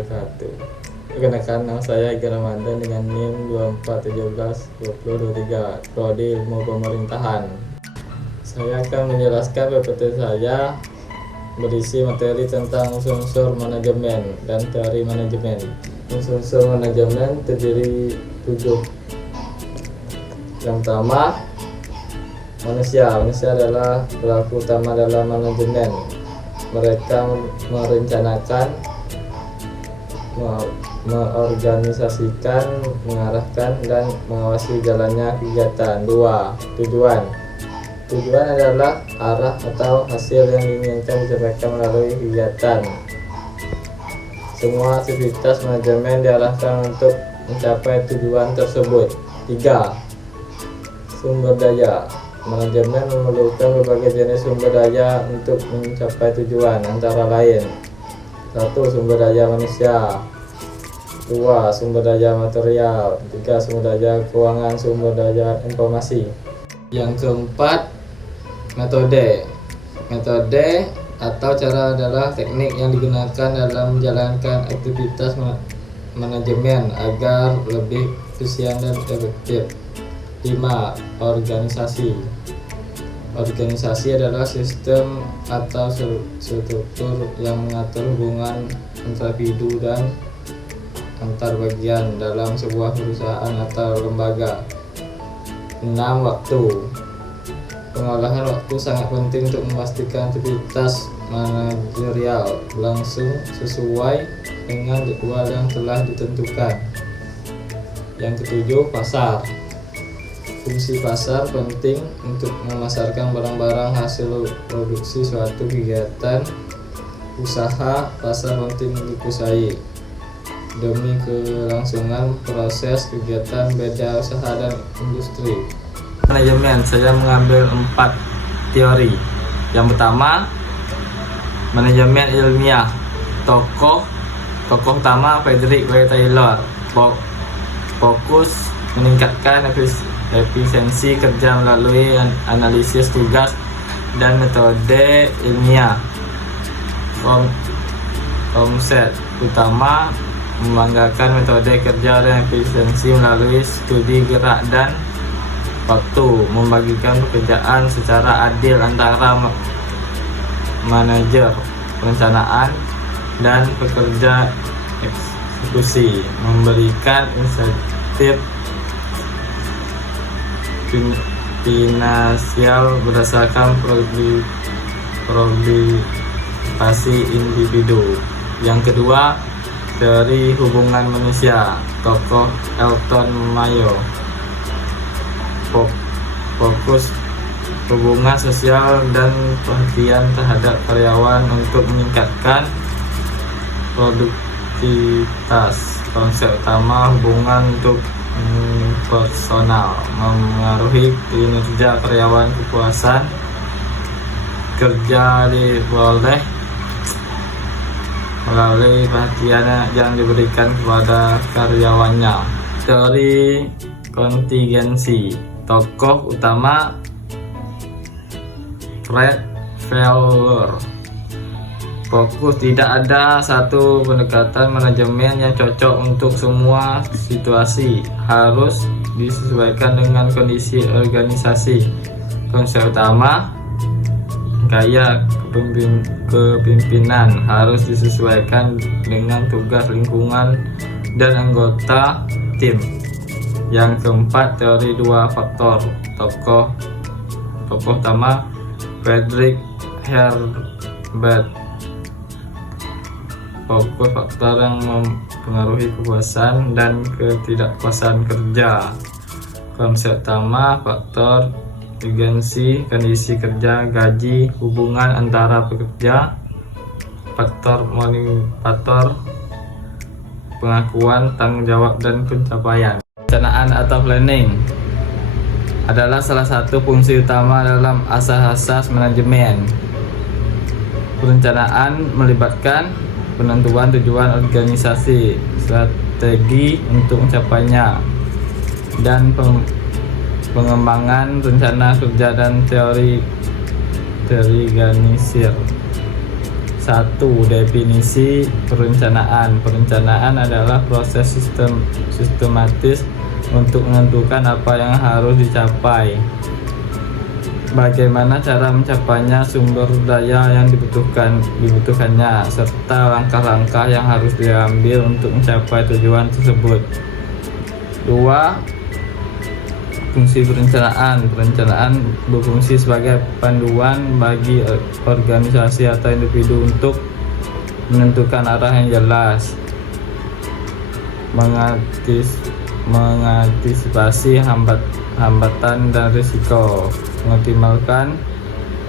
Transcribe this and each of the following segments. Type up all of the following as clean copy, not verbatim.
wabarakatuh. Perkenalkan, nama saya Ega Ramadan dengan NIM 24172023 Prodi Ilmu Pemerintahan. Saya akan menjelaskan PPT saya berisi materi tentang unsur-unsur manajemen dan teori manajemen. Unsur-unsur manajemen terdiri 7. Yang pertama, manusia. Manusia adalah pelaku utama dalam manajemen. Mereka merencanakan, mengorganisasikan, mengarahkan, dan mengawasi jalannya kegiatan. 2. Tujuan. Tujuan adalah arah atau hasil yang diinginkan dicapai melalui kegiatan. Semua aktivitas manajemen diarahkan untuk mencapai tujuan tersebut. 3. Sumber daya. Manajemen memerlukan berbagai jenis sumber daya untuk mencapai tujuan, antara lain: 1. Sumber daya manusia. 2. Sumber daya material. 3. Sumber daya keuangan, sumber daya informasi. Yang keempat, metode. Metode atau cara adalah teknik yang digunakan dalam menjalankan aktivitas manajemen agar lebih efisien dan efektif. 5. Organisasi. Organisasi adalah sistem atau struktur yang mengatur hubungan antar individu dan antar bagian dalam sebuah perusahaan atau lembaga. 6. Waktu. Pengolahan waktu sangat penting untuk memastikan aktivitas manajerial berlangsung sesuai dengan jadwal yang telah ditentukan. Yang ketujuh, pasar. Fungsi pasar penting untuk memasarkan barang-barang hasil produksi suatu kegiatan usaha. Pasar penting dikuasai demi kelangsungan proses kegiatan beda usaha dan industri. Manajemen, saya mengambil 4 teori. Yang pertama, manajemen ilmiah. Tokoh utama Frederick W. Taylor. Fokus meningkatkan efisiensi kerja melalui analisis tugas dan metode ilmiah. Konsep utama membanggakan metode kerja dan efisiensi melalui studi gerak dan waktu, membagikan pekerjaan secara adil antara manajer perencanaan dan pekerja eksekusi, memberikan insentif finansial berdasarkan produktivasi individu. Yang kedua, teori hubungan manusia. Tokoh Elton Mayo. Fokus hubungan sosial dan perhatian terhadap karyawan untuk meningkatkan produktivitas. Konsep utama hubungan untuk personal, mengaruhi kinerja karyawan, kepuasan kerja diperoleh melalui perhatian yang diberikan kepada karyawannya. Teori kontingensi. Tokoh utama Fred Fowler. Fokus, tidak ada satu pendekatan manajemen yang cocok untuk semua situasi, harus disesuaikan dengan kondisi organisasi. Konsep utama gaya kepemimpinan, harus disesuaikan dengan tugas lingkungan dan anggota tim. Yang keempat, teori 2 faktor. Tokoh utama Frederick Herbert. Fokus faktor yang mempengaruhi kepuasan dan ketidakpuasan kerja. Konsep utama faktor urgensi, kondisi kerja, gaji, hubungan antara pekerja. Faktor motivator, pengakuan, tanggung jawab, dan pencapaian. Perencanaan atau planning adalah salah satu fungsi utama dalam asas-asas manajemen. Perencanaan melibatkan penentuan tujuan organisasi, strategi untuk mencapainya, dan pengembangan rencana kerja dan teori organisir. 1. Satu, definisi perencanaan. Perencanaan adalah proses sistematis untuk menentukan apa yang harus dicapai, bagaimana cara mencapainya, sumber daya yang dibutuhkannya, serta langkah-langkah yang harus diambil untuk mencapai tujuan tersebut. 2. Fungsi perencanaan. Perencanaan berfungsi sebagai panduan bagi organisasi atau individu untuk menentukan arah yang jelas, mengantisipasi hambatan dan risiko, mengoptimalkan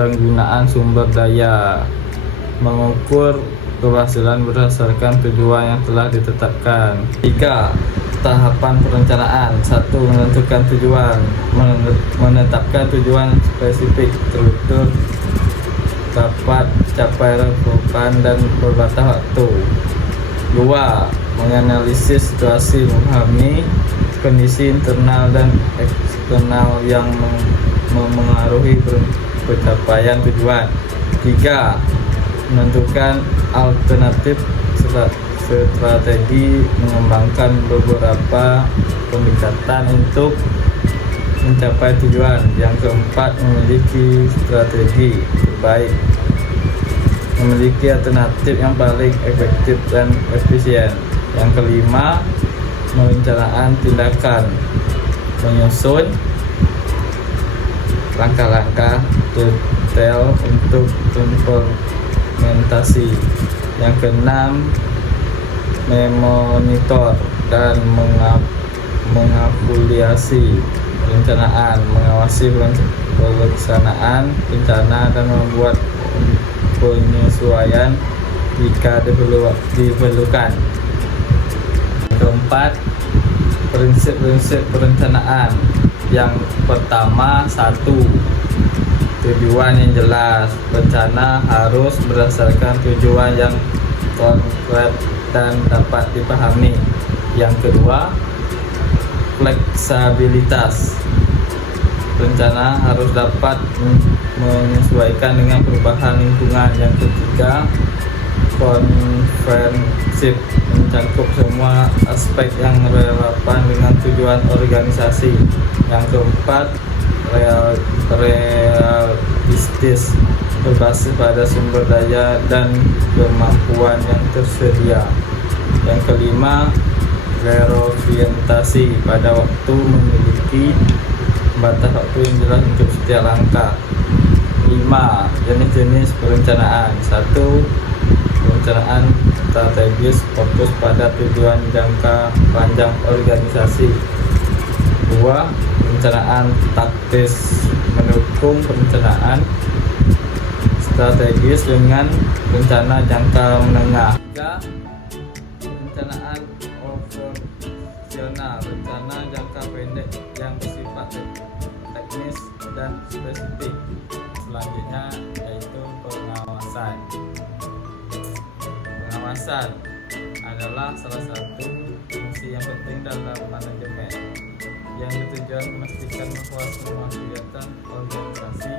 penggunaan sumber daya, mengukur keberhasilan berdasarkan tujuan yang telah ditetapkan. 3. Tahapan perencanaan. 1. Menentukan tujuan, menetapkan tujuan spesifik, struktur, dapat capai, relevan dan berbatas waktu. 2. Menganalisis situasi, memahami kondisi internal dan eksternal yang memengaruhi pencapaian tujuan. 3. Menentukan alternatif strategi, mengembangkan beberapa pendekatan untuk mencapai tujuan. Yang keempat, memiliki strategi terbaik, memiliki alternatif yang paling efektif dan efisien. Yang kelima, merencanakan tindakan, menyusun langkah-langkah detail untuk implementasi. Yang keenam, memonitor dan mengevaluasi perencanaan, mengawasi pelaksanaan rencana dan membuat penyesuaian jika diperlukan. Keempat, prinsip-prinsip perencanaan. Yang pertama, 1. Tujuan yang jelas. Rencana harus berdasarkan tujuan yang konkret dan dapat dipahami. Yang kedua, fleksibilitas. Rencana harus dapat menyesuaikan dengan perubahan lingkungan. Yang ketiga, komprehensif, mencakup semua aspek yang relevan dengan tujuan organisasi. Yang keempat, realistis, berbasis pada sumber daya dan kemampuan yang tersedia. Yang kelima, berorientasi pada waktu, memiliki batas waktu yang jelas untuk setiap langkah. 5. Jenis-jenis perencanaan. 1. Perencanaan strategis, fokus pada tujuan jangka panjang organisasi. 2. Perencanaan taktis, mendukung perencanaan strategis dengan rencana jangka menengah. 3. Perencanaan operasional, rencana jangka pendek yang bersifat teknis dan spesifik. Selanjutnya yaitu pengawasan. Pengawasan adalah salah satu fungsi yang penting dalam manajemen, yang bertujuan memastikan bahwa semua kegiatan organisasi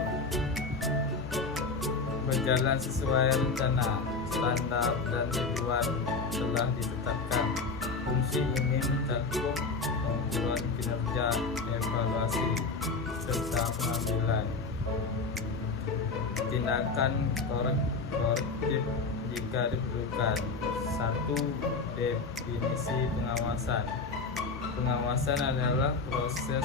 berjalan sesuai rencana, standar, dan tujuan telah ditetapkan. Fungsi ini mencakup pengukuran kinerja, evaluasi, serta pengambilan tindakan korektif jika diperlukan. 1. Definisi pengawasan. Pengawasan adalah proses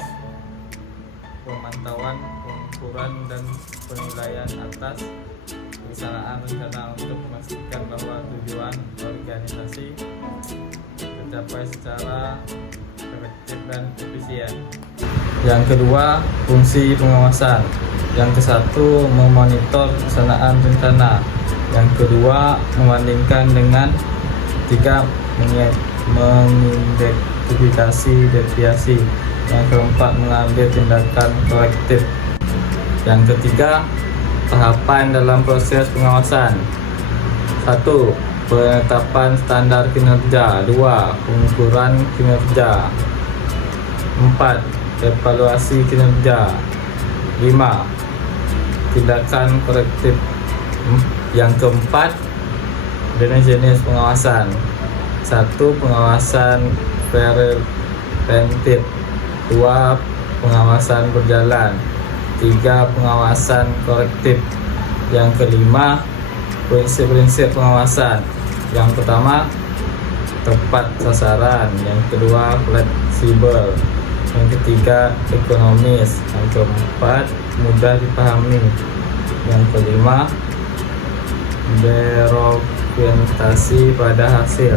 pemantauan, pengukuran, dan penilaian atas pelaksanaan rencana untuk memastikan bahwa tujuan organisasi tercapai secara efektif dan efisien. Yang kedua, fungsi pengawasan. Yang ke-1, memonitor pelaksanaan rencana. Yang kedua, membandingkan dengan. 3. Mengidentifikasi deviasi. Yang keempat, mengambil tindakan korektif. Yang ketiga, tahapan dalam proses pengawasan. 1. Penetapan standar kinerja. 2. Pengukuran kinerja. 4. Evaluasi kinerja. 5. Tindakan korektif. Yang keempat, Jenis pengawasan: 1. Pengawasan preventif. 2. Pengawasan berjalan. 3. Pengawasan korektif. Yang kelima, prinsip-prinsip pengawasan. Yang pertama, tepat sasaran. Yang kedua, fleksibel. Yang ketiga, ekonomis. Yang keempat, mudah dipahami. Yang kelima, berorientasi pada hasil.